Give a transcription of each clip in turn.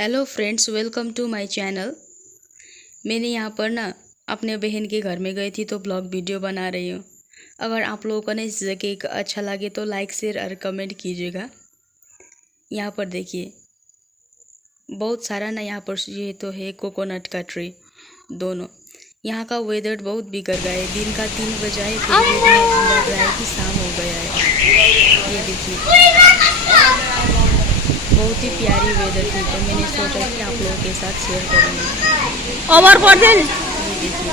Hello friends, welcome to my channel. मैंने यहाँ पर ना अपने बहन के घर में गई थी तो ब्लॉग वीडियो बना रही हूँ। अगर आप लोगों को ना इस जगह का अच्छा लगे तो लाइक शेयर और कमेंट कीजिएगा। यहाँ पर देखिए बहुत सारा ना यहाँ पर ये तो है कोकोनट का ट्री दोनों। यहाँ का वेदर बहुत बिगड़ गया है। दिन का 3 बजा है फिर भी लग रहा है कि शाम हो गया है। ये देखिए बहुत ही प्यारी वेदर थी तो मैंने सोचा कि आप लोगों के साथ शेयर करूँगी। ओवर पड़ दे। ये देखिए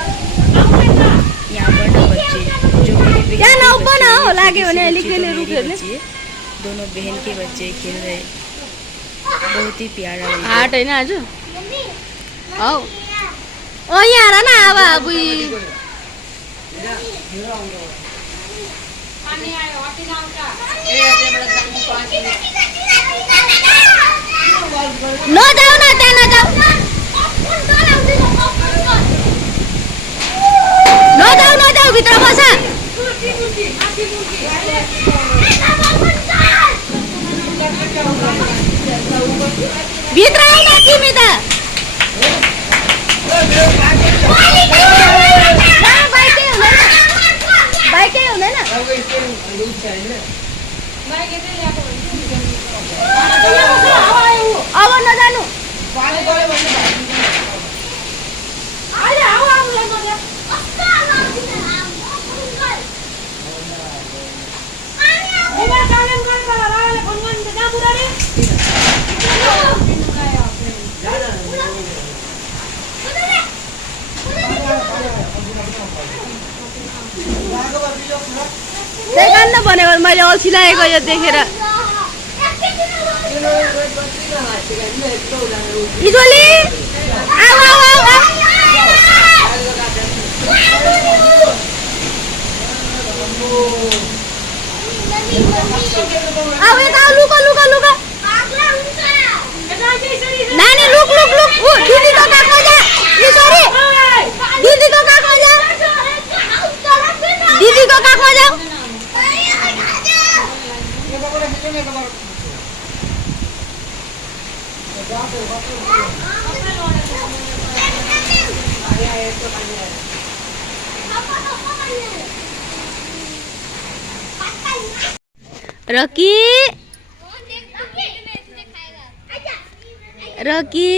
यहाँ पर ना बच्चे जो मेरे बहन क्या ना के ऊपर ना हो लागे बच्चे, होने छोटे लिखे ले बच्चे रुक तो मेरे ले बच्चे, दोनों बहन के बच्चे खेल रहे। बहुत ही प्यारा वेदर। हाट है ना आज औ ओ यहाँ ना अब अबुई न जाऊ न त्यहाँ नजाऊ नजाऊ भित्र बस भित्र आउन तिमी त बाइकै हुँदैन अब नजानु त्यही कारण त भनेको मैले अल्छी लागेको यो देखेर इजोली आऊ आऊ आऊ आऊ यता आऊ लुक लुक लुक नानी लुक लुक लुक ऊ दिदीको काखमा जा इसरी दिदीको काखमा जा दिदीको काखमा जाऊ रकी रकी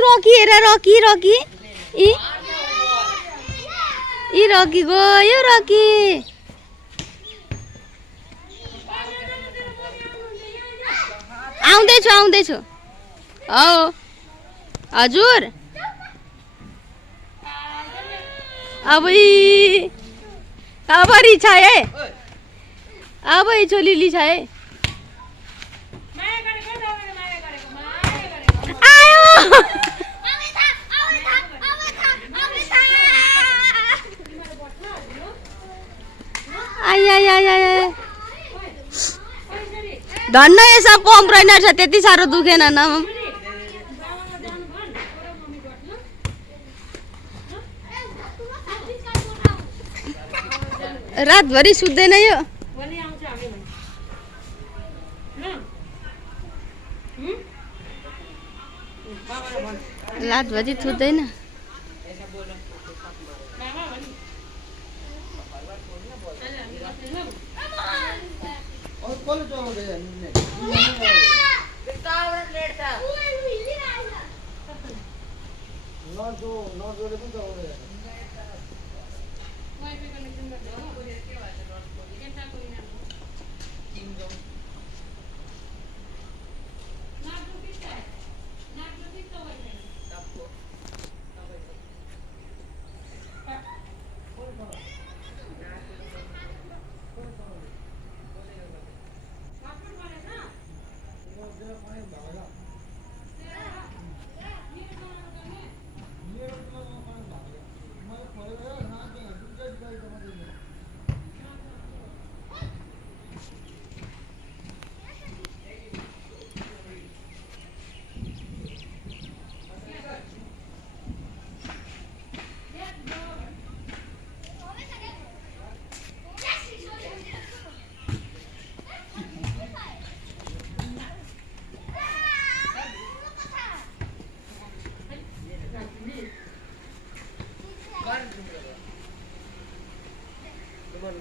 रकी हेर रकी रकी ई रकी गयो रकी आउँदैछु आउँदैछु औ हजुर अब रिछा है अब छोली लिछा है आयो आय आय आय आय धन्न यसो पम्प रहेनछ त्यति साह्रो दुखेन न रातभरि सुत्दैन यो रातभरि सुत्दैन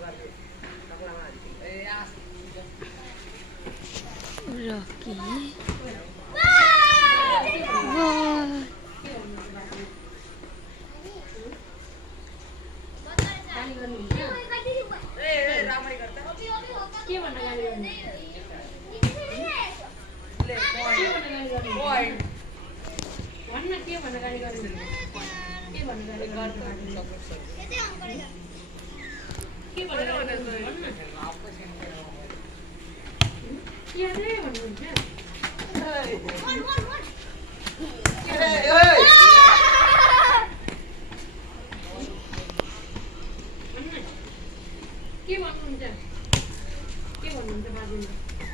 Rocky. के भन्नुहुन्छ बाजेले